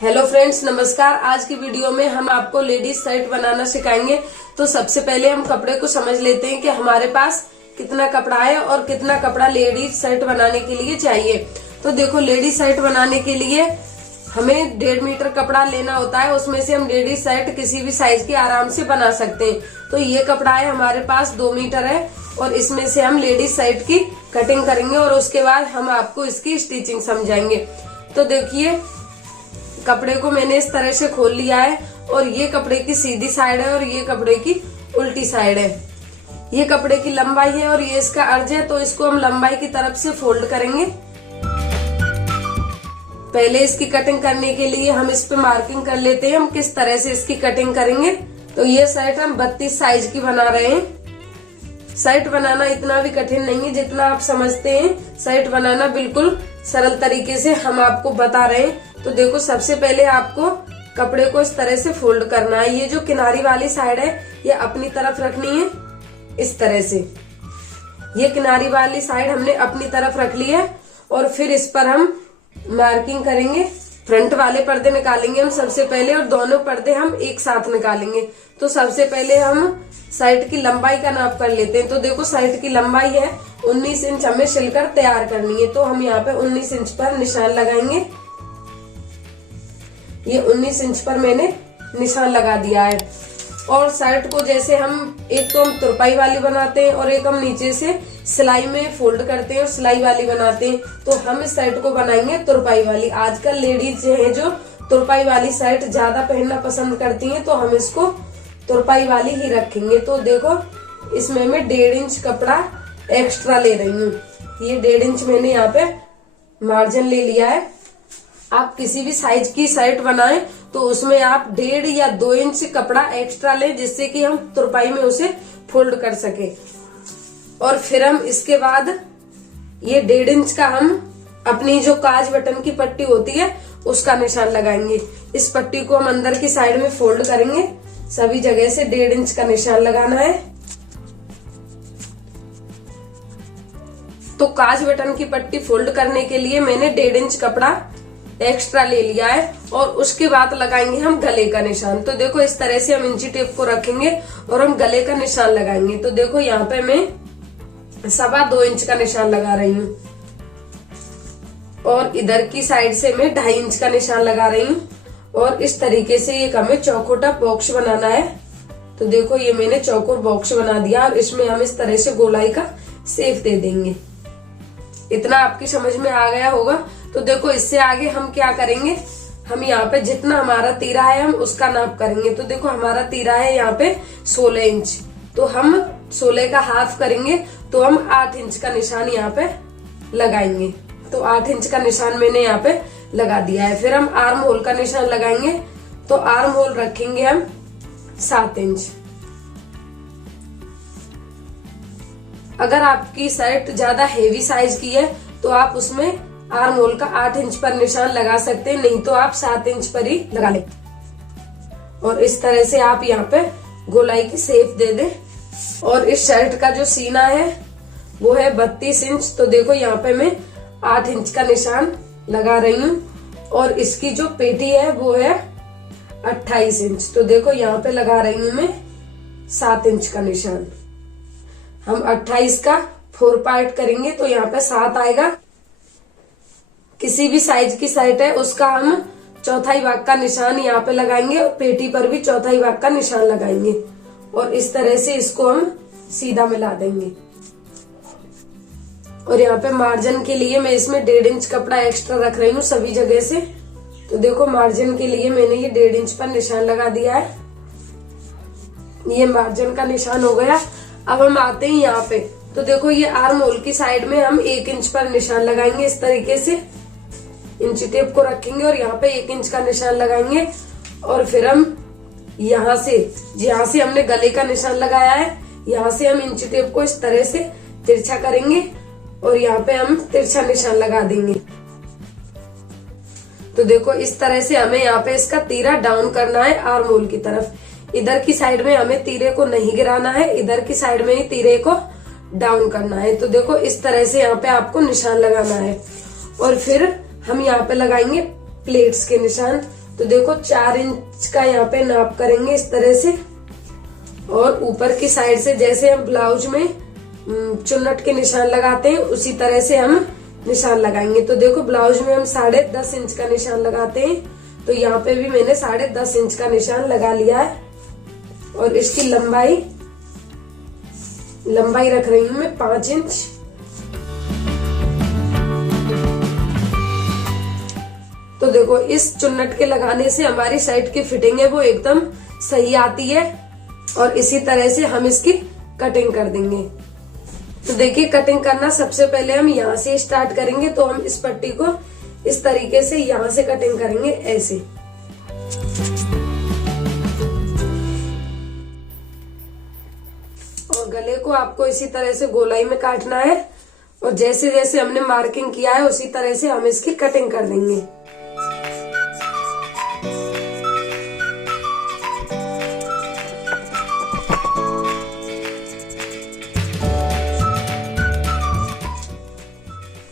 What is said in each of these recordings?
Hello friends, नमस्कार। आज की वीडियो में हम आपको लेडीज शर्ट बनाना सिखाएंगे। तो सबसे पहले हम कपड़े को समझ लेते हैं कि हमारे पास कितना कपड़ा है और कितना कपड़ा लेडीज शर्ट बनाने के लिए चाहिए। तो देखो, लेडीज शर्ट बनाने के लिए हमें 1.5 मीटर कपड़ा लेना होता है। उसमें से हम लेडीज शर्ट किसी भी साइज की आराम से बना सकते हैं। तो ये कपड़ा है हमारे पास 2 मीटर है और इसमें से हम लेडीज शर्ट की कटिंग करेंगे और उसके बाद हम आपको इसकी स्टिचिंग समझाएंगे। तो देखिए, कपड़े को मैंने इस तरह से खोल लिया है और ये कपड़े की सीधी साइड है और ये कपड़े की उल्टी साइड है। ये कपड़े की लंबाई है और ये इसका अर्ज है। तो इसको हम लंबाई की तरफ से फोल्ड करेंगे। पहले इसकी कटिंग करने के लिए हम इस पे मार्किंग कर लेते हैं, हम किस तरह से इसकी कटिंग करेंगे। तो ये शर्ट हम 32 साइज की बना रहे हैं। शर्ट बनाना इतना भी कठिन नहीं है जितना आप समझते हैं। शर्ट बनाना बिल्कुल सरल तरीके से हम आपको बता रहे हैं। तो देखो, सबसे पहले आपको कपड़े को इस तरह से फोल्ड करना है। ये जो किनारी वाली साइड है ये अपनी तरफ रखनी है इस तरह से। ये किनारी वाली साइड हमने अपनी तरफ रख ली है और फिर इस पर हम मार्किंग करेंगे। फ्रंट वाले पर्दे निकालेंगे हम सबसे पहले और दोनों पर्दे हम एक साथ निकालेंगे। तो सबसे पहले हम शर्ट की लंबाई का नाप कर लेते हैं। तो देखो, शर्ट की लंबाई है 19 इंच हमें सिलकर तैयार करनी है। तो हम यहाँ पे 19 इंच पर निशान लगाएंगे। ये 19 इंच पर मैंने निशान लगा दिया है। और शर्ट को जैसे हम एक तो हम तुरपाई वाली बनाते हैं और एक हम नीचे से सिलाई में फोल्ड करते हैं और सिलाई वाली बनाते हैं। तो हम इस शर्ट को बनाएंगे तुरपाई वाली। आजकल लेडीज है जो तुरपाई वाली शर्ट ज्यादा पहनना पसंद करती हैं, तो हम इसको तुरपाई वाली ही रखेंगे। तो देखो, इसमें मैं 1.5 इंच कपड़ा एक्स्ट्रा ले रही हूँ। ये 1.5 इंच मैंने यहाँ पे मार्जिन ले लिया है। आप किसी भी साइज की शर्ट बनाएं तो उसमें आप 1.5 या 2 इंच कपड़ा एक्स्ट्रा लें, जिससे कि हम तुरपाई में उसे फोल्ड कर सके। और फिर हम इसके बाद ये 1.5 इंच का हम अपनी जो काज बटन की पट्टी होती है उसका निशान लगाएंगे। इस पट्टी को हम अंदर की साइड में फोल्ड करेंगे। सभी जगह से 1.5 इंच का निशान लगाना है। तो काज बटन की पट्टी फोल्ड करने के लिए मैंने 1.5 इंच कपड़ा एक्स्ट्रा ले लिया है और उसके बाद लगाएंगे हम गले का निशान। तो देखो, इस तरह से हम इंची टेप को रखेंगे और हम गले का निशान लगाएंगे। तो देखो, यहाँ पे मैं 2.25 इंच का निशान लगा रही हूँ और इधर की साइड से मैं 2.5 इंच का निशान लगा रही हूँ। और इस तरीके से एक हमें चौकोटा बॉक्स बनाना है। तो देखो, ये मैंने चौकोर बॉक्स बना दिया और इसमें हम इस तरह से गोलाई का शेप दे देंगे। इतना आपकी समझ में आ गया होगा। तो देखो, इससे आगे हम क्या करेंगे, हम यहाँ पे जितना हमारा तीरा है हम उसका नाप करेंगे। तो देखो, हमारा तीरा है यहाँ पे 16 इंच। तो हम 16 का हाफ करेंगे तो हम 8 इंच का निशान यहाँ पे लगाएंगे। तो 8 इंच का निशान मैंने यहाँ पे लगा दिया है। फिर हम आर्म होल का निशान लगाएंगे। तो आर्म होल रखेंगे हम 7 इंच। अगर आपकी शर्ट ज्यादा हेवी साइज की है तो आप उसमें आर्म होल का 8 इंच पर निशान लगा सकते हैं, नहीं तो आप 7 इंच पर ही लगा लें। और इस तरह से आप यहाँ पे गोलाई की शेप दे दें। और इस शर्ट का जो सीना है वो है 32 इंच। तो देखो, यहाँ पे मैं 8 इंच का निशान लगा रही हूँ और इसकी जो पेटी है वो है 28 इंच। तो देखो, यहाँ पे लगा रही हूँ मैं 7 इंच का निशान। हम 28 का 4 पार्ट करेंगे तो यहाँ पे 7 आएगा। किसी भी साइज की शर्ट है उसका हम चौथाई भाग का निशान यहाँ पे लगाएंगे और पेटी पर भी चौथाई भाग का निशान लगाएंगे और इस तरह से इसको हम सीधा मिला देंगे। और यहाँ पे मार्जिन के लिए मैं इसमें 1.5 इंच कपड़ा एक्स्ट्रा रख रही हूँ सभी जगह से। तो देखो, मार्जिन के लिए मैंने ये 1.5 इंच पर निशान लगा दिया है। ये मार्जिन का निशान हो गया। अब हम आते हैं यहाँ पे। तो देखो, ये आर्म होल की साइड में हम 1 इंच पर निशान लगाएंगे। इस तरीके से इंची टेप को रखेंगे और यहाँ पे 1 इंच का निशान लगाएंगे। और फिर हम यहाँ से हमने गले का निशान लगाया है, यहाँ से हम इंची टेप को इस तरह से तिरछा करेंगे और यहाँ पे हम तिरछा निशान लगा देंगे। तो देखो, इस तरह से हमें यहाँ पे इसका तीरा डाउन करना है आर्म होल की तरफ। इधर की साइड में हमें तीरे को नहीं गिराना है, इधर की साइड में ही तीरे को डाउन करना है। तो देखो, इस तरह से यहाँ पे आपको निशान लगाना है। और फिर हम यहाँ पे लगाएंगे प्लेट्स के निशान। तो देखो 4 इंच का यहाँ पे नाप करेंगे इस तरह से। और ऊपर की साइड से जैसे हम ब्लाउज में चुन्नट के निशान लगाते हैं उसी तरह से हम निशान लगाएंगे। तो देखो ब्लाउज में हम 10.5 इंच का निशान लगाते हैं, तो यहाँ पे भी मैंने 10.5 इंच का निशान लगा लिया है। और इसकी लंबाई रख रही हूं मैं 5 इंच। तो देखो इस चुन्नट के लगाने से हमारी साइड की फिटिंग है वो एकदम सही आती है। और इसी तरह से हम इसकी कटिंग कर देंगे। तो देखिए कटिंग करना सबसे पहले हम यहाँ से स्टार्ट करेंगे। तो हम इस पट्टी को इस तरीके से यहाँ से कटिंग करेंगे ऐसे। और गले को आपको इसी तरह से गोलाई में काटना है। और जैसे जैसे हमने मार्किंग किया है उसी तरह से हम इसकी कटिंग कर देंगे।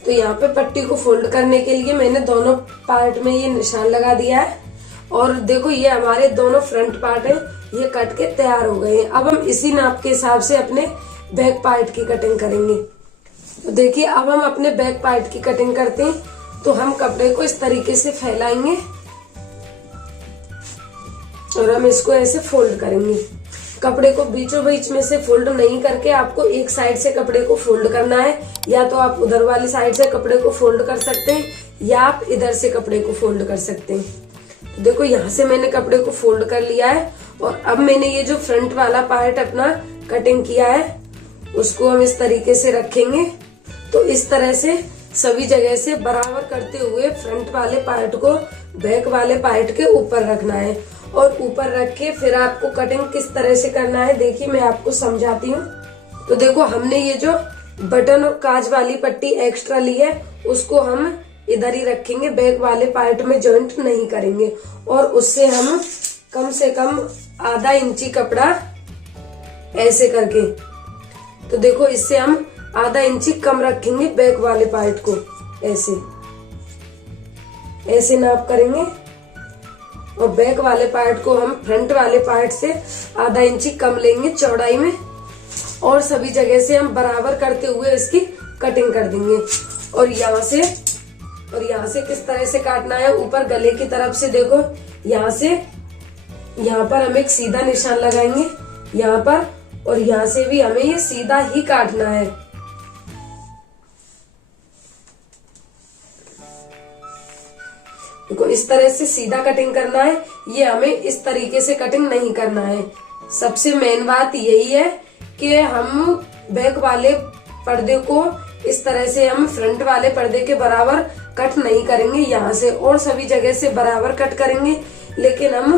तो यहाँ पे पट्टी को फोल्ड करने के लिए मैंने दोनों पार्ट में ये निशान लगा दिया है। और देखो ये हमारे दोनों फ्रंट पार्ट है, ये कट के तैयार हो गए हैं। अब हम इसी नाप के हिसाब से अपने बैक पार्ट की कटिंग करेंगे। तो देखिए अब हम अपने बैक पार्ट की कटिंग करते हैं। तो हम कपड़े को इस तरीके से फैलाएंगे और हम इसको ऐसे फोल्ड करेंगे। कपड़े को बीचों बीच में से फोल्ड नहीं करके आपको एक साइड से कपड़े को फोल्ड करना है। या तो आप उधर वाली साइड से कपड़े को फोल्ड कर सकते हैं या आप इधर से कपड़े को फोल्ड कर सकते हैं। तो देखो यहाँ से मैंने कपड़े को फोल्ड कर लिया है। और अब मैंने ये जो फ्रंट वाला पार्ट अपना कटिंग किया है उसको हम इस तरीके से रखेंगे। तो इस तरह से सभी जगह से बराबर करते हुए फ्रंट वाले पार्ट को बैक वाले पार्ट के ऊपर रखना है। और ऊपर रख के फिर आपको कटिंग किस तरह से करना है देखिए मैं आपको समझाती हूँ। तो देखो हमने ये जो बटन और काज वाली पट्टी एक्स्ट्रा ली है उसको हम इधर ही रखेंगे, बैक वाले पार्ट में जॉइंट नहीं करेंगे। और उससे हम कम से कम आधा इंची कपड़ा ऐसे करके, तो देखो इससे हम आधा इंची कम रखेंगे बैक वाले पार्ट को। ऐसे नाप करेंगे और बैक वाले पार्ट को हम फ्रंट वाले पार्ट से आधा इंची कम लेंगे चौड़ाई में। और सभी जगह से हम बराबर करते हुए इसकी कटिंग कर देंगे। और यहाँ से किस तरह से काटना है, ऊपर गले की तरफ से देखो यहाँ से यहाँ पर हम एक सीधा निशान लगाएंगे यहाँ पर। और यहाँ से भी हमें ये सीधा ही काटना है। देखो इस तरह से सीधा कटिंग करना है, ये हमें इस तरीके से कटिंग नहीं करना है। सबसे मेन बात यही है कि हम बैक वाले पर्दे को इस तरह से हम फ्रंट वाले पर्दे के बराबर कट नहीं करेंगे यहाँ से, और सभी जगह से बराबर कट करेंगे। लेकिन हम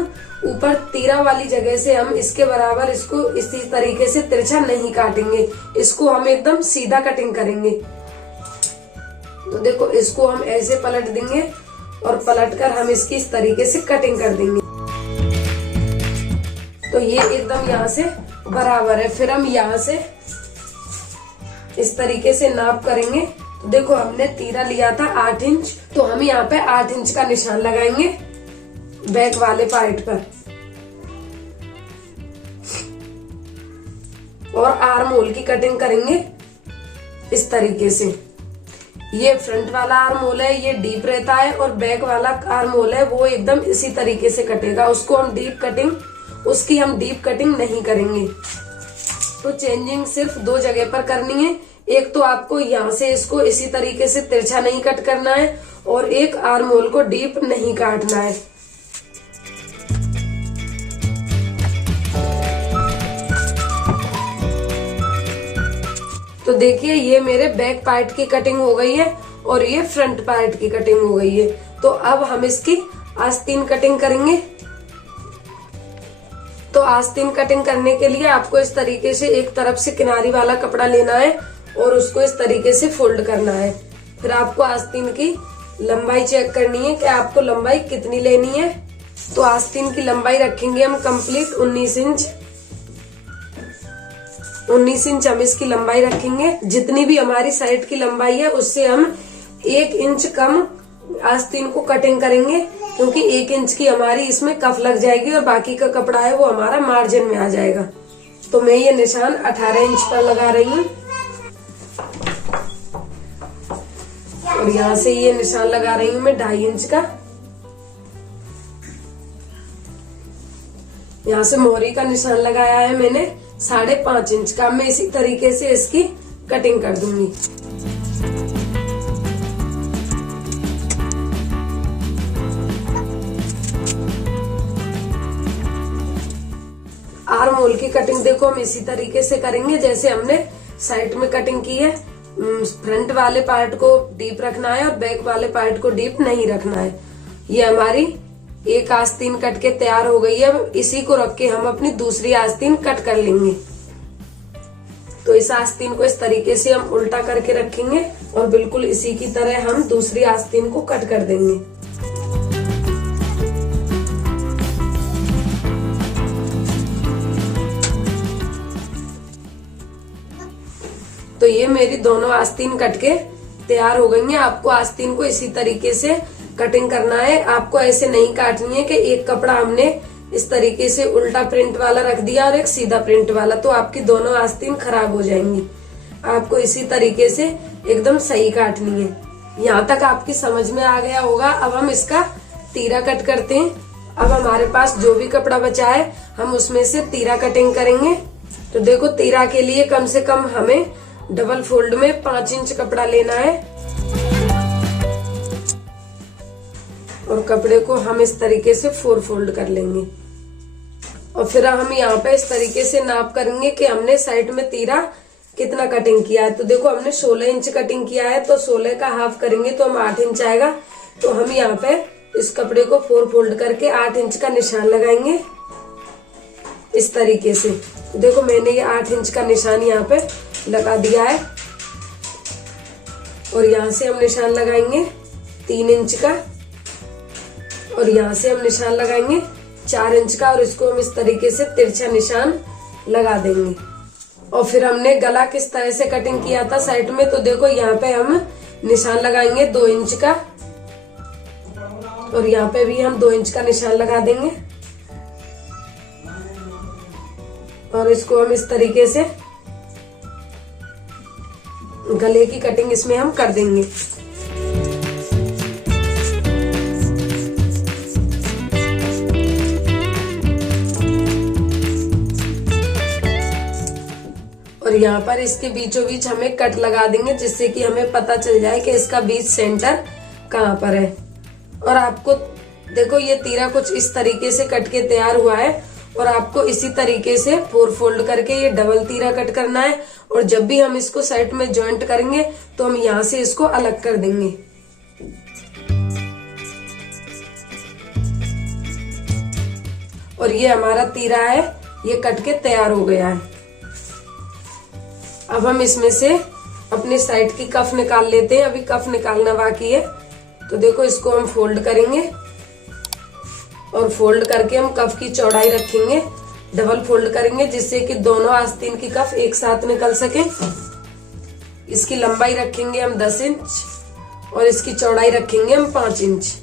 ऊपर तीरा वाली जगह से हम इसके बराबर इसको इसी तरीके से तिरछा नहीं काटेंगे, इसको हम एकदम सीधा कटिंग करेंगे। तो देखो इसको हम ऐसे पलट देंगे और पलटकर हम इसकी इस तरीके से कटिंग कर देंगे। तो ये एकदम यहाँ से बराबर है। फिर हम यहाँ से इस तरीके से नाप करेंगे। तो देखो हमने तीरा लिया था 8 इंच, तो हम यहाँ पे 8 इंच का निशान लगाएंगे बैक वाले पार्ट पर। और आर्म होल की कटिंग करेंगे इस तरीके से। ये फ्रंट वाला आर्म होल है, ये डीप रहता है, और बैक वाला आर्म होल है वो एकदम इसी तरीके से कटेगा। उसकी हम डीप कटिंग नहीं करेंगे। तो चेंजिंग सिर्फ 2 जगह पर करनी है। एक तो आपको यहाँ से इसको इसी तरीके से तिरछा नहीं कट करना है, और एक आर्म होल को डीप नहीं काटना है। तो देखिए ये मेरे बैक पार्ट की कटिंग हो गई है और ये फ्रंट पार्ट की कटिंग हो गई है। तो अब हम इसकी आस्तीन कटिंग करेंगे। तो आस्तीन कटिंग करने के लिए आपको इस तरीके से एक तरफ से किनारी वाला कपड़ा लेना है और उसको इस तरीके से फोल्ड करना है। फिर आपको आस्तीन की लंबाई चेक करनी है कि आपको लंबाई कितनी लेनी है। तो आस्तीन की लंबाई रखेंगे हम कंप्लीट 19 इंच। 19 इंच हम इसकी लंबाई रखेंगे। जितनी भी हमारी साइड की लंबाई है उससे हम 1 इंच कम आस्तीन को कटिंग करेंगे, क्योंकि 1 इंच की हमारी इसमें कफ लग जाएगी और बाकी का कपड़ा है वो हमारा मार्जिन में आ जाएगा। तो मैं ये निशान 18 इंच पर लगा रही हूँ और यहाँ से ये निशान लगा रही हूँ मैं 2.5 इंच का। यहाँ से मोहरी का निशान लगाया है मैंने 5.5 इंच का। मैं इसी तरीके से इसकी कटिंग कर दूंगी। आर्म होल की कटिंग देखो हम इसी तरीके से करेंगे जैसे हमने साइड में कटिंग की है। फ्रंट वाले पार्ट को डीप रखना है और बैक वाले पार्ट को डीप नहीं रखना है। ये हमारी एक आस्तीन कट के तैयार हो गई है। अब इसी को रख के हम अपनी दूसरी आस्तीन कट कर लेंगे। तो इस आस्तीन को इस तरीके से हम उल्टा करके रखेंगे और बिल्कुल इसी की तरह हम दूसरी आस्तीन को कट कर देंगे। तो ये मेरी दोनों आस्तीन कट के तैयार हो गई हैं। आपको आस्तीन को इसी तरीके से कटिंग करना है। आपको ऐसे नहीं काटनी है कि एक कपड़ा हमने इस तरीके से उल्टा प्रिंट वाला रख दिया और एक सीधा प्रिंट वाला, तो आपकी दोनों आस्तीन खराब हो जाएंगी। आपको इसी तरीके से एकदम सही काटनी है। यहाँ तक आपकी समझ में आ गया होगा। अब हम इसका तीरा कट करते हैं। अब हमारे पास जो भी कपड़ा बचा है हम उसमें से तीरा कटिंग करेंगे। तो देखो तीरा के लिए कम से कम हमें डबल फोल्ड में 5 इंच कपड़ा लेना है और कपड़े को हम इस तरीके से 4 फोल्ड कर लेंगे। और फिर हम यहाँ पे इस तरीके से नाप करेंगे कि हमने साइड में तीरा कितना कटिंग किया है। तो देखो हमने 16 इंच कटिंग किया है, तो 16 का हाफ करेंगे तो हम 8 इंच आएगा। तो हम यहाँ पे इस कपड़े को 4 फोल्ड करके 8 इंच का निशान लगाएंगे इस तरीके से। देखो मैंने ये 8 इंच का निशान यहाँ पे लगा दिया है और यहाँ से हम निशान लगाएंगे 3 इंच का और यहाँ से हम निशान लगाएंगे 4 इंच का और इसको हम इस तरीके से तिरछा निशान लगा देंगे। और फिर हमने गला किस तरह से कटिंग किया था साइड में, तो देखो यहाँ पे हम निशान लगाएंगे 2 इंच का और यहाँ पे भी हम 2 इंच का निशान लगा देंगे और इसको हम इस तरीके से गले की कटिंग इसमें हम कर देंगे। और यहाँ पर इसके बीचों बीच हमें कट लगा देंगे जिससे कि हमें पता चल जाए कि इसका बीच सेंटर कहाँ पर है। और आपको देखो ये तीरा कुछ इस तरीके से कट के तैयार हुआ है और आपको इसी तरीके से 4 फोल्ड करके ये डबल तीरा कट करना है। और जब भी हम इसको साइड में जॉइंट करेंगे तो हम यहाँ से इसको अलग कर देंगे। और ये हमारा तीरा है, ये कट के तैयार हो गया है। अब हम इसमें से अपने साइड की कफ निकाल लेते हैं। अभी कफ निकालना बाकी है। तो देखो इसको हम फोल्ड करेंगे और फोल्ड करके हम कफ की चौड़ाई रखेंगे, डबल फोल्ड करेंगे जिससे कि दोनों आस्तीन की कफ एक साथ निकल सके। इसकी लंबाई रखेंगे हम 10 इंच और इसकी चौड़ाई रखेंगे हम 5 इंच।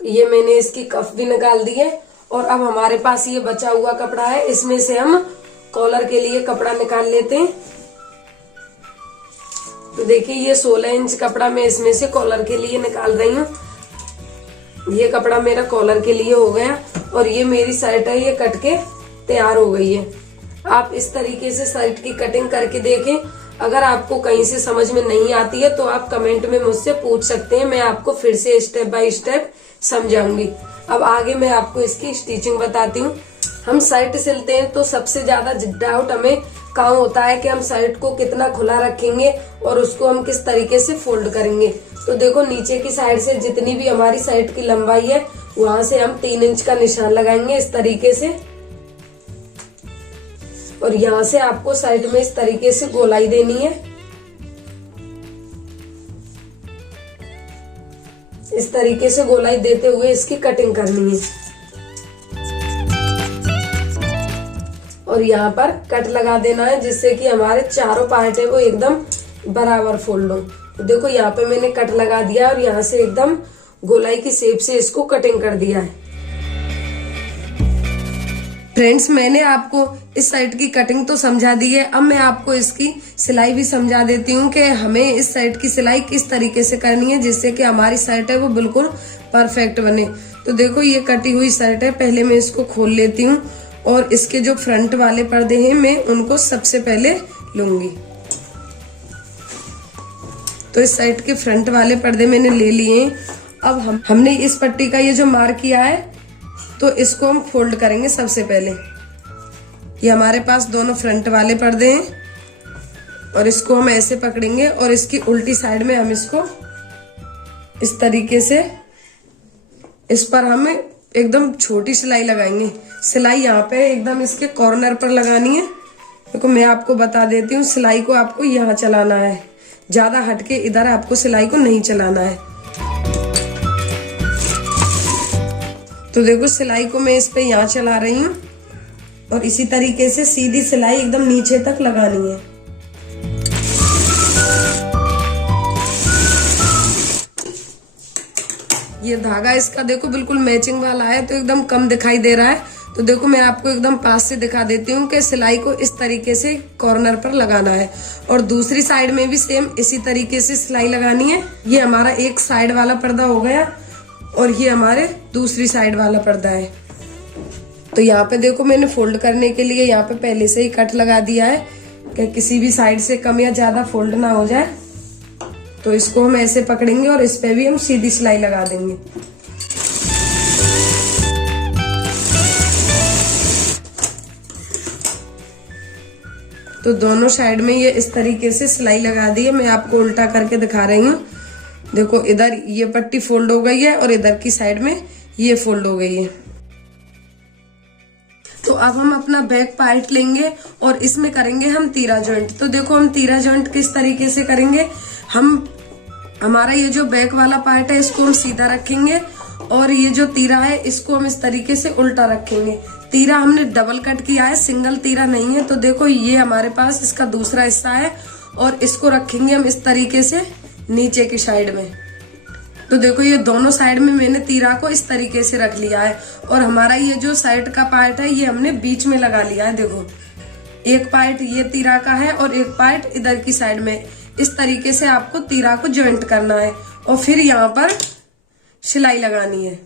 ये मैंने इसकी कफ भी निकाल दी है। और अब हमारे पास ये बचा हुआ कपड़ा है, इसमें से हम कॉलर के लिए कपड़ा निकाल लेते हैं। तो देखिए ये 16 इंच कपड़ा मैं इसमें से कॉलर के लिए निकाल रही हूँ। ये कपड़ा मेरा कॉलर के लिए हो गया और ये मेरी शर्ट है, ये कट के तैयार हो गई है। आप इस तरीके से शर्ट की कटिंग करके देखें। अगर आपको कहीं से समझ में नहीं आती है तो आप कमेंट में मुझसे पूछ सकते हैं, मैं आपको फिर से स्टेप बाय स्टेप समझाऊंगी। अब आगे मैं आपको इसकी स्टिचिंग बताती हूँ। हम शर्ट सिलते हैं तो सबसे ज्यादा डाउट हमें कहाँ होता है कि हम शर्ट को कितना खुला रखेंगे और उसको हम किस तरीके से फोल्ड करेंगे। तो देखो नीचे की साइड से जितनी भी हमारी शर्ट की लंबाई है वहां से हम 3 इंच का निशान लगाएंगे इस तरीके से। और यहाँ से आपको साइड में इस तरीके से गोलाई देनी है। इस तरीके से गोलाई देते हुए इसकी कटिंग करनी है। और यहाँ पर कट लगा देना है, जिससे कि हमारे चारों पार्ट है वो एकदम बराबर फोल्ड हो। तो देखो यहाँ पे मैंने कट लगा दिया और यहाँ से एकदम गोलाई की शेप से इसको कटिंग कर दिया है। फ्रेंड्स, मैंने आपको इस साइड की कटिंग तो समझा दी है, अब मैं आपको इसकी सिलाई भी समझा देती हूँ कि हमें इस साइड की सिलाई किस तरीके से करनी है, जिससे कि हमारी शर्ट है वो बिल्कुल परफेक्ट बने। तो देखो ये कटी हुई शर्ट है, पहले मैं इसको खोल लेती हूँ और इसके जो फ्रंट वाले पर्दे हैं मैं उनको सबसे पहले लूंगी। तो इस साइड के फ्रंट वाले पर्दे मैंने ले लिए हैं। अब हमने इस पट्टी का ये जो मार्क किया है तो इसको हम फोल्ड करेंगे सबसे पहले। ये हमारे पास दोनों फ्रंट वाले पर्दे हैं और इसको हम ऐसे पकड़ेंगे और इसकी उल्टी साइड में हम इसको इस तरीके से इस पर हम एकदम छोटी सिलाई लगाएंगे। सिलाई यहाँ पे एकदम इसके कॉर्नर पर लगानी है। देखो मैं आपको बता देती हूँ, सिलाई को आपको यहाँ चलाना है, ज्यादा हटके इधर आपको सिलाई को नहीं चलाना है। तो देखो सिलाई को मैं इस पे यहाँ चला रही हूँ और इसी तरीके से सीधी सिलाई एकदम नीचे तक लगानी है। ये धागा इसका देखो बिल्कुल मैचिंग वाला है, तो एकदम कम दिखाई दे रहा है। तो देखो मैं आपको एकदम पास से दिखा देती हूँ कि सिलाई को इस तरीके से कॉर्नर पर लगाना है और दूसरी साइड में भी सेम इसी तरीके से सिलाई लगानी है। ये हमारा एक साइड वाला पर्दा हो गया और ये हमारे दूसरी साइड वाला पर्दा है। तो यहाँ पे देखो मैंने फोल्ड करने के लिए यहाँ पे पहले से ही कट लगा दिया है कि किसी भी साइड से कम या ज्यादा फोल्ड ना हो जाए। तो इसको हम ऐसे पकड़ेंगे और इस पे भी हम सीधी सिलाई लगा देंगे। तो दोनों साइड में ये इस तरीके से सिलाई लगा दी है। मैं आपको उल्टा करके दिखा रही हूँ। देखो इधर ये पट्टी फोल्ड हो गई है और इधर की साइड में ये फोल्ड हो गई है। तो अब हम अपना बैक पार्ट लेंगे और इसमें करेंगे हम तीरा जॉइंट। तो देखो हम तीरा जॉइंट किस तरीके से करेंगे, हमारा ये जो बैक वाला पार्ट है इसको हम सीधा रखेंगे और ये जो तीरा है इसको हम इस तरीके से उल्टा रखेंगे। तीरा हमने डबल कट किया है, सिंगल तीरा नहीं है। तो देखो ये हमारे पास इसका दूसरा हिस्सा है और इसको रखेंगे हम इस तरीके से नीचे की साइड में। तो देखो ये दोनों साइड में मैंने तीरा को इस तरीके से रख लिया है और हमारा ये जो साइड का पार्ट है ये हमने बीच में लगा लिया है। देखो एक पार्ट ये तीरा का है और एक पार्ट इधर की साइड में। इस तरीके से आपको तीरा को जॉइंट करना है और फिर यहाँ पर सिलाई लगानी है।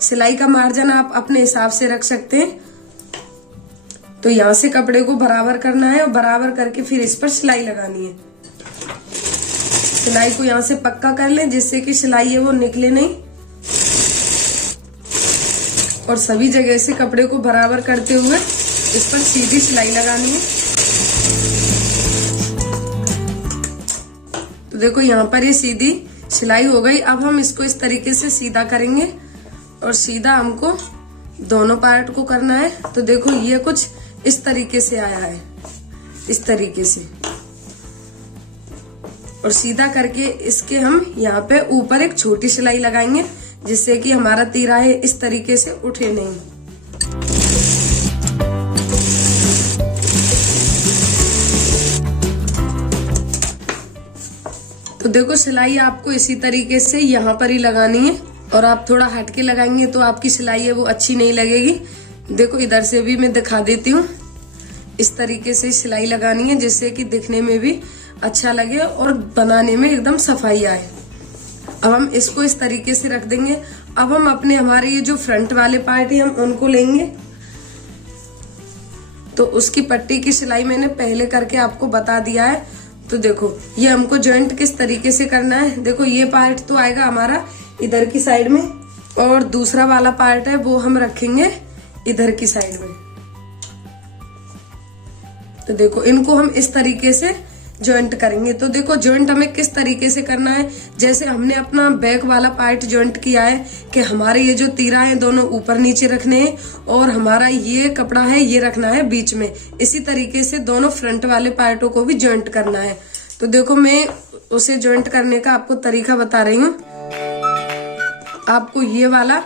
सिलाई का मार्जिन आप अपने हिसाब से रख सकते हैं। तो यहाँ से कपड़े को बराबर करना है और बराबर करके फिर इस पर सिलाई लगानी है। सिलाई को यहाँ से पक्का कर लें जिससे कि सिलाई है वो निकले नहीं और सभी जगह से कपड़े को बराबर करते हुए इस पर सीधी सिलाई लगानी है। तो देखो यहाँ पर ये सीधी सिलाई हो गई। अब हम इसको इस तरीके से सीधा करेंगे और सीधा हमको दोनों पार्ट को करना है। तो देखो ये कुछ इस तरीके से आया है, इस तरीके से, और सीधा करके इसके हम यहाँ पे ऊपर एक छोटी सिलाई लगाएंगे जिससे कि हमारा तीरा है इस तरीके से उठे नहीं। तो देखो सिलाई आपको इसी तरीके से यहाँ पर ही लगानी है और आप थोड़ा हटके लगाएंगे तो आपकी सिलाई है वो अच्छी नहीं लगेगी। देखो इधर से भी मैं दिखा देती हूँ, इस तरीके से सिलाई लगानी है जिससे कि दिखने में भी अच्छा लगे और बनाने में एकदम सफाई आए। अब हम इसको इस तरीके से रख देंगे। अब हम अपने हमारे ये जो फ्रंट वाले पार्ट है हम उनको लेंगे। तो उसकी पट्टी की सिलाई मैंने पहले करके आपको बता दिया है। तो देखो ये हमको जॉइंट किस तरीके से करना है। देखो ये पार्ट तो आएगा हमारा इधर की साइड में और दूसरा वाला पार्ट है वो हम रखेंगे इधर की साइड में। तो देखो इनको हम इस तरीके से जॉइंट करेंगे। तो देखो जॉइंट हमें किस तरीके से करना है, जैसे हमने अपना बैक वाला पार्ट जॉइंट किया है कि हमारे ये जो तीरा है दोनों ऊपर नीचे रखने हैं और हमारा ये कपड़ा है ये रखना है बीच में। इसी तरीके से दोनों फ्रंट वाले पार्टों को भी जॉइंट करना है। तो देखो मैं उसे जॉइंट करने का आपको तरीका बता रही हूँ। आपको ये वाला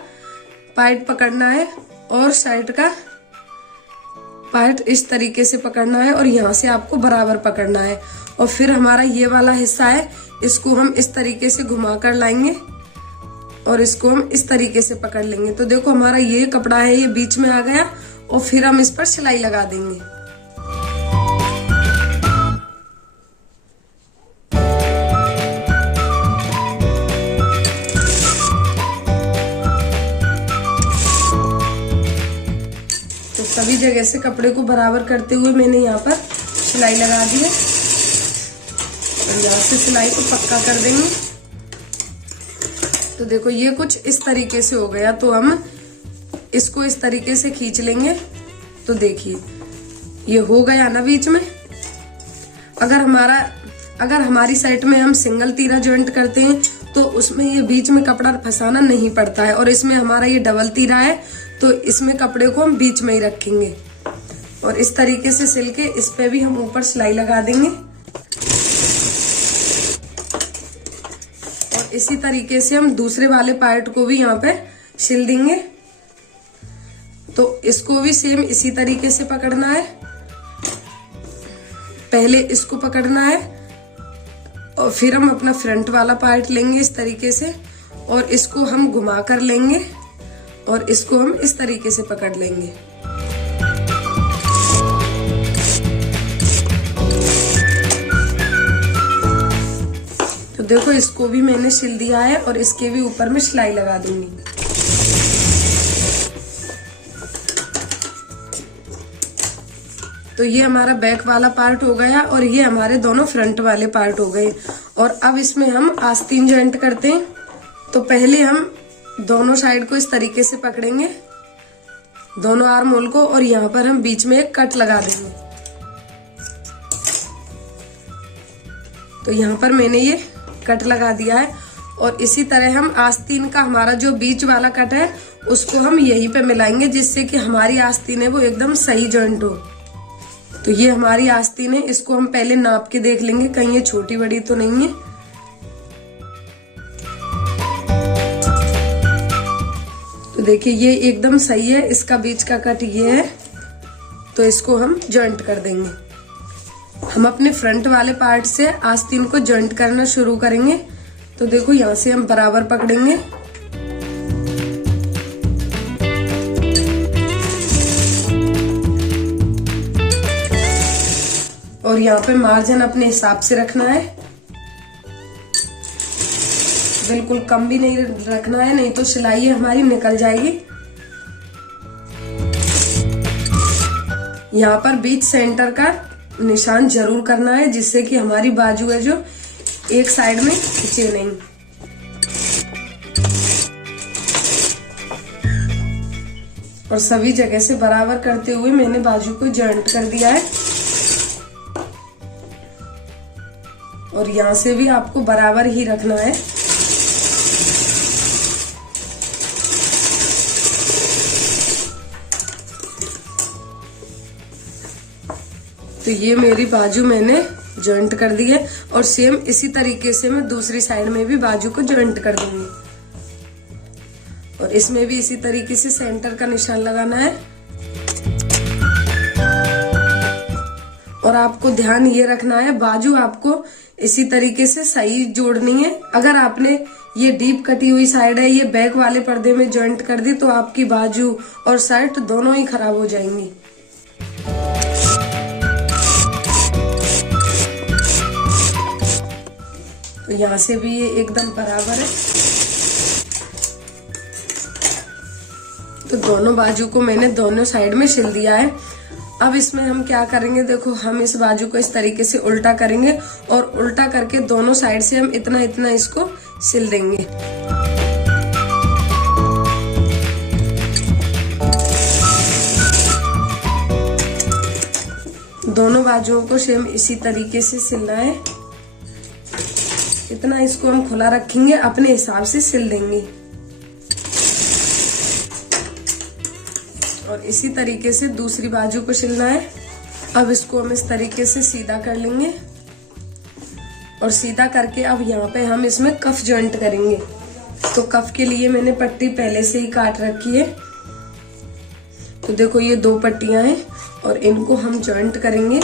पार्ट पकड़ना है और साइड का पार्ट इस तरीके से पकड़ना है और यहाँ से आपको बराबर पकड़ना है। और फिर हमारा ये वाला हिस्सा है, इसको हम इस तरीके से घुमा कर लाएंगे और इसको हम इस तरीके से पकड़ लेंगे। तो देखो हमारा ये कपड़ा है, ये बीच में आ गया और फिर हम इस पर सिलाई लगा देंगे। तो सभी जगह से कपड़े को बराबर करते हुए मैंने यहाँ पर सिलाई लगा दी है और यहाँ से सिलाई को पक्का कर देंगे। तो देखो ये कुछ इस तरीके से हो गया, तो हम इसको इस तरीके से खींच लेंगे। तो देखिए ये हो गया ना बीच में। अगर हमारी साइड में हम सिंगल तीरा जॉइंट करते हैं तो उसमें ये बीच में कपड़ा फंसाना नहीं पड़ता है, और इसमें हमारा ये डबल तीरा है तो इसमें कपड़े को हम बीच में ही रखेंगे और इस तरीके से सिल के इस पे भी हम ऊपर सिलाई लगा देंगे। और इसी तरीके से हम दूसरे वाले पार्ट को भी यहाँ पे सिल देंगे। तो इसको भी सेम इसी तरीके से पकड़ना है, पहले इसको पकड़ना है और फिर हम अपना फ्रंट वाला पार्ट लेंगे इस तरीके से और इसको हम घुमा कर लेंगे और इसको हम इस तरीके से पकड़ लेंगे। तो देखो इसको भी मैंने सिल दिया है और इसके भी ऊपर में सिलाई लगा दूंगी। तो ये हमारा बैक वाला पार्ट हो गया और ये हमारे दोनों फ्रंट वाले पार्ट हो गए। और अब इसमें हम आस्तीन जॉइंट करते हैं। तो पहले हम दोनों साइड को इस तरीके से पकड़ेंगे, दोनों आर्म होल को, और यहाँ पर हम बीच में एक कट लगा देंगे। तो यहाँ पर मैंने ये कट लगा दिया है और इसी तरह हम आस्तीन का हमारा जो बीच वाला कट है उसको हम यहीं पे मिलाएंगे, जिससे कि हमारी आस्तीन है वो एकदम सही जॉइंट हो। तो ये हमारी आस्तीन है, इसको हम पहले नाप के देख लेंगे कहीं ये छोटी बड़ी तो नहीं है। तो देखिए ये एकदम सही है, इसका बीच का कट ये है। तो इसको हम जॉइंट कर देंगे। हम अपने फ्रंट वाले पार्ट से आस्तीन को जॉइंट करना शुरू करेंगे। तो देखो यहाँ से हम बराबर पकड़ेंगे और यहाँ पे मार्जिन अपने हिसाब से रखना है, बिल्कुल कम भी नहीं रखना है, नहीं तो सिलाई हमारी निकल जाएगी। यहाँ पर बीच सेंटर का निशान जरूर करना है, जिससे कि हमारी बाजू है जो एक साइड में खींचे नहीं। और सभी जगह से बराबर करते हुए मैंने बाजू को जॉइंट कर दिया है और यहाँ से भी आपको बराबर ही रखना है। तो ये मेरी बाजू मैंने जॉइंट कर दी है और सेम इसी तरीके से मैं दूसरी साइड में भी बाजू को जॉइंट कर दूंगी और इसमें भी इसी तरीके से सेंटर का निशान लगाना है। और आपको ध्यान ये रखना है, बाजू आपको इसी तरीके से सही जोड़नी है। अगर आपने ये डीप कटी हुई साइड है ये बैक वाले पर्दे में जॉइंट कर दी तो आपकी बाजू और शर्ट दोनों ही खराब हो जाएंगी। तो यहाँ से भी ये एकदम बराबर है। तो दोनों बाजू को मैंने दोनों साइड में सिल दिया है। अब इसमें हम क्या करेंगे, देखो हम इस बाजू को इस तरीके से उल्टा करेंगे और उल्टा करके दोनों साइड से हम इतना इतना इसको सिल देंगे। दोनों बाजुओं को सेम इसी तरीके से सिलना है। इतना इसको हम खुला रखेंगे, अपने हिसाब से सिल देंगे। और इसी तरीके से दूसरी बाजू को सिलना है। अब इसको हम इस तरीके से सीधा कर लेंगे और सीधा करके अब यहाँ पे हम इसमें कफ जॉइंट करेंगे। तो कफ के लिए मैंने पट्टी पहले से ही काट रखी है। तो देखो ये 2 पट्टियां हैं और इनको हम जॉइंट करेंगे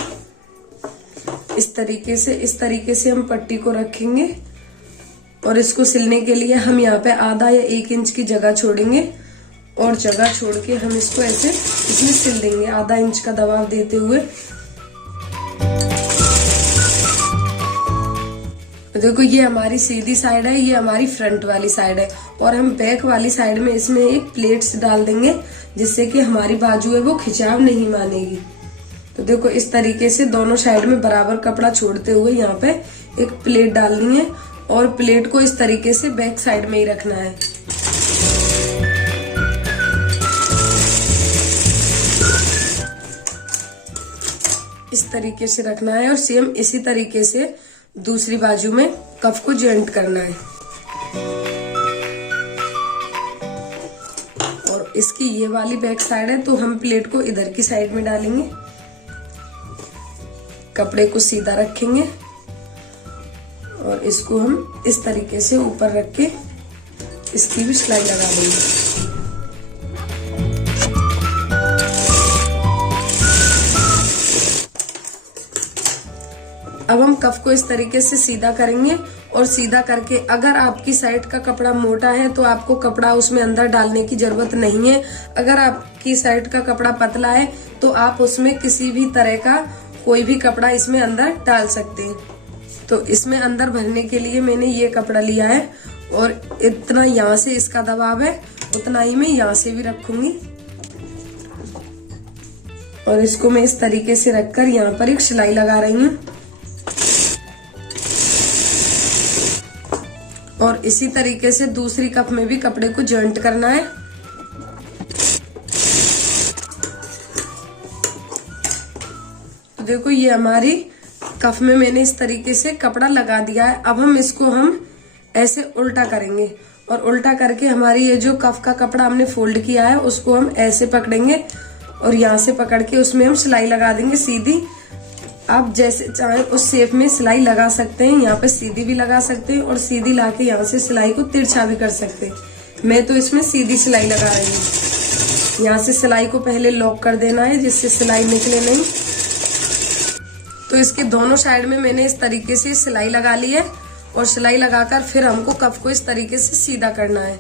इस तरीके से हम पट्टी को रखेंगे। और इसको सिलने के लिए हम यहाँ पे आधा या 1 इंच की जगह छोड़ेंगे और जगह छोड़ के हम इसको ऐसे इसमें सिल देंगे आधा इंच का दबाव देते हुए। देखो ये हमारी सीधी साइड है, ये हमारी फ्रंट वाली साइड है और हम बैक वाली साइड में इसमें एक प्लेट्स डाल देंगे जिससे कि हमारी बाजू है वो खिंचाव नहीं मानेगी। तो देखो इस तरीके से दोनों साइड में बराबर कपड़ा छोड़ते हुए यहाँ पे एक प्लेट डालनी है और प्लेट को इस तरीके से बैक साइड में ही रखना है। इस तरीके से रखना है और सेम इसी तरीके से दूसरी बाजू में कफ को जॉइंट करना है। और इसकी ये वाली बैक साइड है तो हम प्लेट को इधर की साइड में डालेंगे, कपड़े को सीधा रखेंगे और इसको हम इस तरीके से ऊपर रख के इसकी भी सिलाई लगा देंगे। अब हम कफ को इस तरीके से सीधा करेंगे और सीधा करके अगर आपकी साइड का कपड़ा मोटा है तो आपको कपड़ा उसमें अंदर डालने की जरूरत नहीं है। अगर आपकी साइड का कपड़ा पतला है तो आप उसमें किसी भी तरह का कोई भी कपड़ा इसमें अंदर डाल सकते हैं। तो इसमें अंदर भरने के लिए मैंने ये कपड़ा लिया है और इतना यहाँ से इसका दबाव है उतना ही मैं यहाँ से भी रखूंगी और इसको मैं इस तरीके से रखकर यहाँ पर एक सिलाई लगा रही हूँ। और इसी तरीके से दूसरी कफ में भी कपड़े को जॉइंट करना है। तो देखो ये हमारी कफ में मैंने इस तरीके से कपड़ा लगा दिया है। अब हम इसको ऐसे उल्टा करेंगे और उल्टा करके हमारी ये जो कफ का कपड़ा हमने फोल्ड किया है उसको हम ऐसे पकड़ेंगे और यहाँ से पकड़ के उसमें हम सिलाई लगा देंगे सीधी। आप जैसे चाहें उस शेप में सिलाई लगा सकते हैं, यहाँ पे सीधी भी लगा सकते हैं और सीधी लाके यहाँ से सिलाई को तिरछा भी कर सकते हैं। मैं तो इसमें सीधी सिलाई लगा रही हूँ। यहाँ से सिलाई को पहले लॉक कर देना है जिससे सिलाई निकले नहीं। तो इसके दोनों साइड में मैंने इस तरीके से सिलाई लगा ली है और सिलाई लगाकर फिर हमको कफ को इस तरीके से सीधा करना है।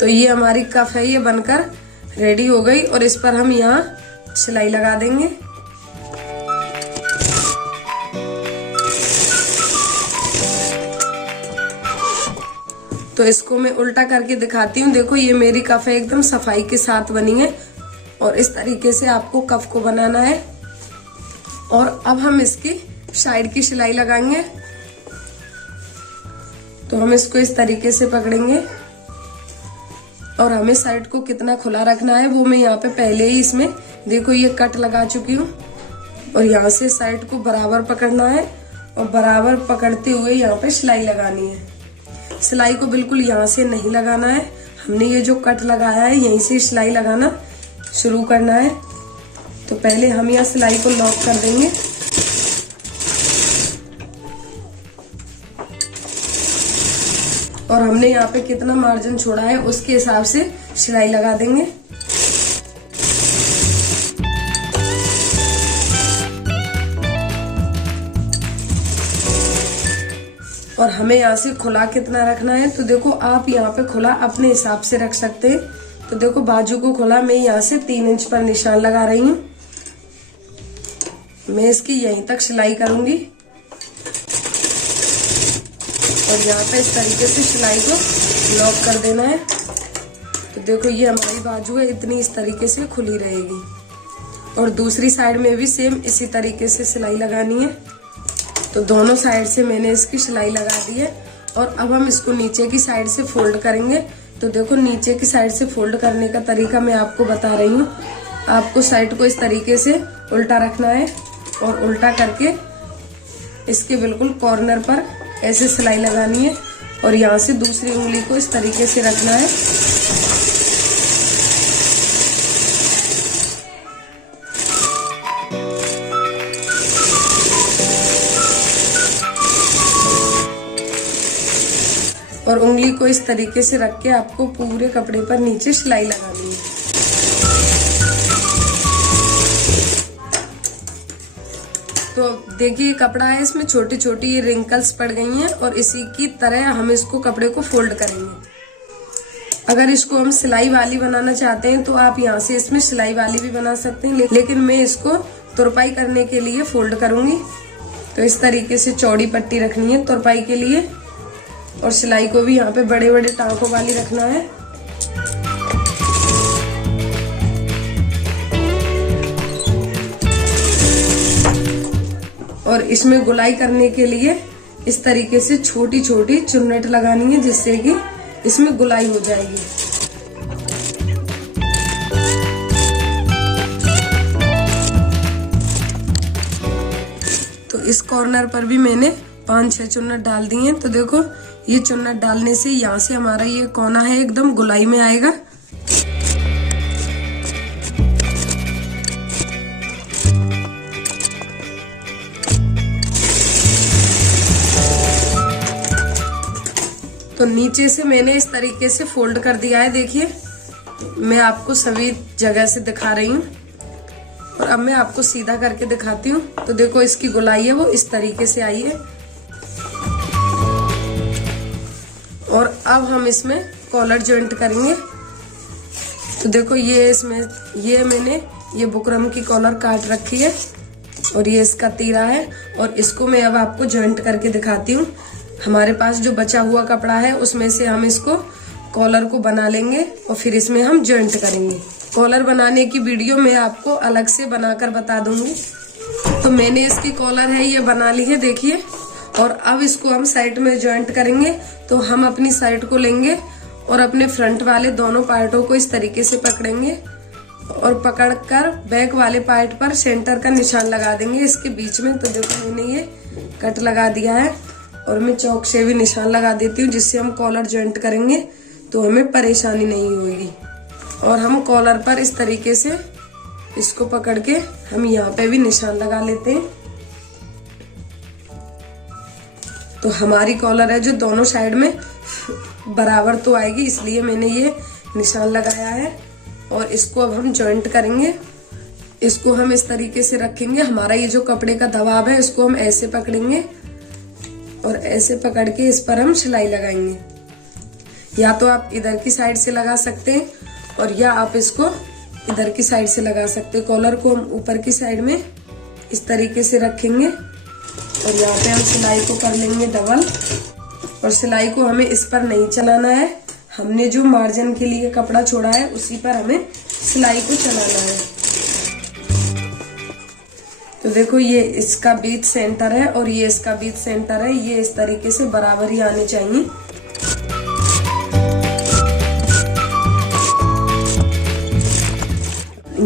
तो ये हमारी कफ है, ये बनकर रेडी हो गई और इस पर हम यहाँ सिलाई लगा देंगे। तो इसको मैं उल्टा करके दिखाती हूँ। देखो ये मेरी कफ है एकदम सफाई के साथ बनी है और इस तरीके से आपको कफ को बनाना है। और अब हम इसकी साइड की सिलाई लगाएंगे। तो हम इसको इस तरीके से पकड़ेंगे और हमें साइड को कितना खुला रखना है वो मैं यहाँ पे पहले ही इसमें देखो ये कट लगा चुकी हूँ। और यहाँ से साइड को बराबर पकड़ना है और बराबर पकड़ते हुए यहाँ पे सिलाई लगानी है। सिलाई को बिल्कुल यहाँ से नहीं लगाना है, हमने ये जो कट लगाया है यहीं से सिलाई लगाना शुरू करना है। तो पहले हम यहाँ सिलाई को लॉक कर देंगे और हमने यहाँ पे कितना मार्जिन छोड़ा है उसके हिसाब से सिलाई लगा देंगे। और हमें यहाँ से खुला कितना रखना है तो देखो आप यहाँ पे खुला अपने हिसाब से रख सकते हैं। तो देखो बाजू को खुला मैं यहाँ से 3 इंच पर निशान लगा रही हूँ। मैं इसकी यहीं तक सिलाई करूंगी और यहाँ पे इस तरीके से सिलाई को लॉक कर देना है। तो देखो ये हमारी बाजू है इतनी इस तरीके से खुली रहेगी और दूसरी साइड में भी सेम इसी तरीके से सिलाई लगानी है। तो दोनों साइड से मैंने इसकी सिलाई लगा दी है और अब हम इसको नीचे की साइड से फोल्ड करेंगे। तो देखो नीचे की साइड से फोल्ड करने का तरीका मैं आपको बता रही हूँ। आपको साइड को इस तरीके से उल्टा रखना है और उल्टा करके इसके बिल्कुल कॉर्नर पर ऐसे सिलाई लगानी है और यहाँ से दूसरी उंगली को इस तरीके से रखना है। और उंगली को इस तरीके से रख के आपको पूरे कपड़े पर नीचे सिलाई लगानी है। देखिए ये कपड़ा है, इसमें छोटी छोटी ये रिंकल्स पड़ गई हैं और इसी की तरह हम इसको कपड़े को फोल्ड करेंगे। अगर इसको हम सिलाई वाली बनाना चाहते हैं तो आप यहाँ से इसमें सिलाई वाली भी बना सकते हैं, लेकिन मैं इसको तुरपाई करने के लिए फोल्ड करूंगी। तो इस तरीके से चौड़ी पट्टी रखनी है तुरपाई के लिए और सिलाई को भी यहाँ पे बड़े बड़े टाँकों वाली रखना है। और इसमें गुलाई करने के लिए इस तरीके से छोटी छोटी चुन्नट लगानी है, जिससे कि इसमें गुलाई हो जाएगी। तो इस कॉर्नर पर भी मैंने 5-6 चुन्नट डाल दी हैं। तो देखो ये चुन्नट डालने से यहाँ से हमारा ये कोना है एकदम गुलाई में आएगा। तो नीचे से मैंने इस तरीके से फोल्ड कर दिया है। देखिए मैं आपको सभी जगह से दिखा रही हूँ और अब मैं आपको सीधा करके दिखाती हूँ। तो देखो इसकी गोलाई है वो इस तरीके से आई है। और अब हम इसमें कॉलर जॉइंट करेंगे। तो देखो ये इसमें मैंने ये बुकरम की कॉलर काट रखी है और ये इसका तीरा है और इसको मैं अब आपको जॉइंट करके दिखाती हूँ। हमारे पास जो बचा हुआ कपड़ा है उसमें से हम इसको कॉलर को बना लेंगे और फिर इसमें हम जॉइंट करेंगे। कॉलर बनाने की वीडियो मैं आपको अलग से बनाकर बता दूंगी। तो मैंने इसकी कॉलर है ये बना ली है देखिए। और अब इसको हम साइड में जॉइंट करेंगे। तो हम अपनी साइड को लेंगे और अपने फ्रंट वाले दोनों पार्टों को इस तरीके से पकड़ेंगे और पकड़कर बैक वाले पार्ट पर सेंटर का निशान लगा देंगे इसके बीच में। तो देखो मैंने ये कट लगा दिया है और मैं चौक से भी निशान लगा देती हूँ, जिससे हम कॉलर जॉइंट करेंगे तो हमें परेशानी नहीं होगी। और हम कॉलर पर इस तरीके से इसको पकड़ के हम यहाँ पे भी निशान लगा लेते हैं। तो हमारी कॉलर है जो दोनों साइड में बराबर तो आएगी, इसलिए मैंने ये निशान लगाया है। और इसको अब हम जॉइंट करेंगे। इसको हम इस तरीके से रखेंगे। हमारा ये जो कपड़े का दबाव है इसको हम ऐसे पकड़ेंगे और ऐसे पकड़ के इस पर हम सिलाई लगाएंगे। या तो आप इधर की साइड से लगा सकते हैं और या आप इसको इधर की साइड से लगा सकते हैं। कॉलर को हम ऊपर की साइड में इस तरीके से रखेंगे और यहाँ पे हम सिलाई को कर लेंगे डबल। और सिलाई को हमें इस पर नहीं चलाना है, हमने जो मार्जिन के लिए कपड़ा छोड़ा है उसी पर हमें सिलाई को चलाना है। तो देखो ये इसका बीच सेंटर है और ये इसका बीच सेंटर है, ये इस तरीके से बराबर ही आने चाहिए।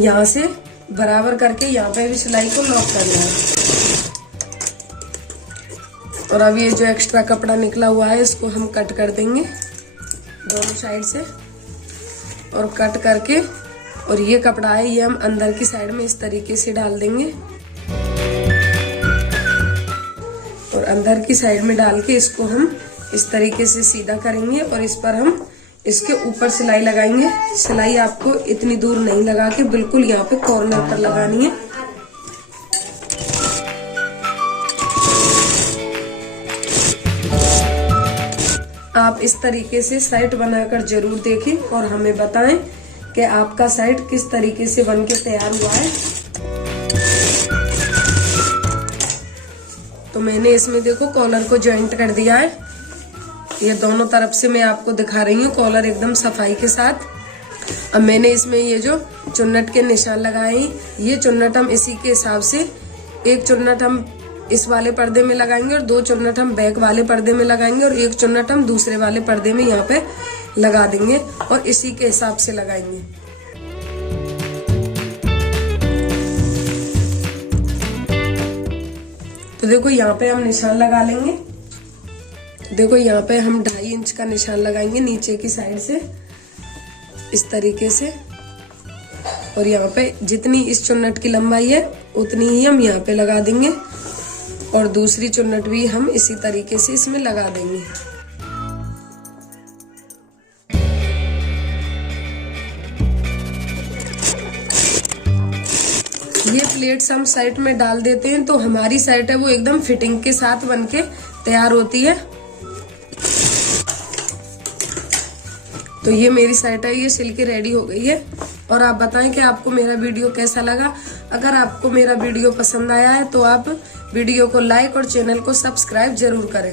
यहाँ से बराबर करके यहाँ पे भी सिलाई को लॉक करना है। और अब ये जो एक्स्ट्रा कपड़ा निकला हुआ है इसको हम कट कर देंगे दोनों साइड से और कट करके, और ये कपड़ा है ये हम अंदर की साइड में इस तरीके से डाल देंगे और अंदर की साइड में डाल के इसको हम इस तरीके से सीधा करेंगे और इस पर हम इसके ऊपर सिलाई लगाएंगे। सिलाई आपको इतनी दूर नहीं लगा के बिल्कुल यहाँ पे कॉर्नर पर लगानी है। आप इस तरीके से साइट बनाकर जरूर देखें और हमें बताएं कि आपका साइट किस तरीके से बनके तैयार हुआ है। तो मैंने इसमें देखो कॉलर को जॉइंट कर दिया है। ये दोनों तरफ से मैं आपको दिखा रही हूँ कॉलर एकदम सफाई के साथ। अब मैंने इसमें ये जो चुन्नट के निशान लगाए हैं, ये चुन्नट हम इसी के हिसाब से एक चुन्नट हम इस वाले पर्दे में लगाएंगे और 2 चुन्नट हम बैक वाले पर्दे में लगाएंगे और 1 चुन्नट हम दूसरे वाले पर्दे में यहाँ पे लगा देंगे और इसी के हिसाब से लगाएंगे। तो देखो यहाँ पे हम निशान लगा लेंगे। देखो यहाँ पे हम 2.5 इंच का निशान लगाएंगे नीचे की साइड से इस तरीके से। और यहाँ पे जितनी इस चुन्नट की लंबाई है उतनी ही हम यहाँ पे लगा देंगे और दूसरी चुन्नट भी हम इसी तरीके से इसमें लगा देंगे। ये प्लेट प्लेट्स हम शर्ट में डाल देते हैं तो हमारी शर्ट है वो एकदम फिटिंग के साथ बनके तैयार होती है। तो ये मेरी शर्ट है, ये सिल के रेडी हो गई है। और आप बताएं कि आपको मेरा वीडियो कैसा लगा। अगर आपको मेरा वीडियो पसंद आया है तो आप वीडियो को लाइक और चैनल को सब्सक्राइब जरूर करें।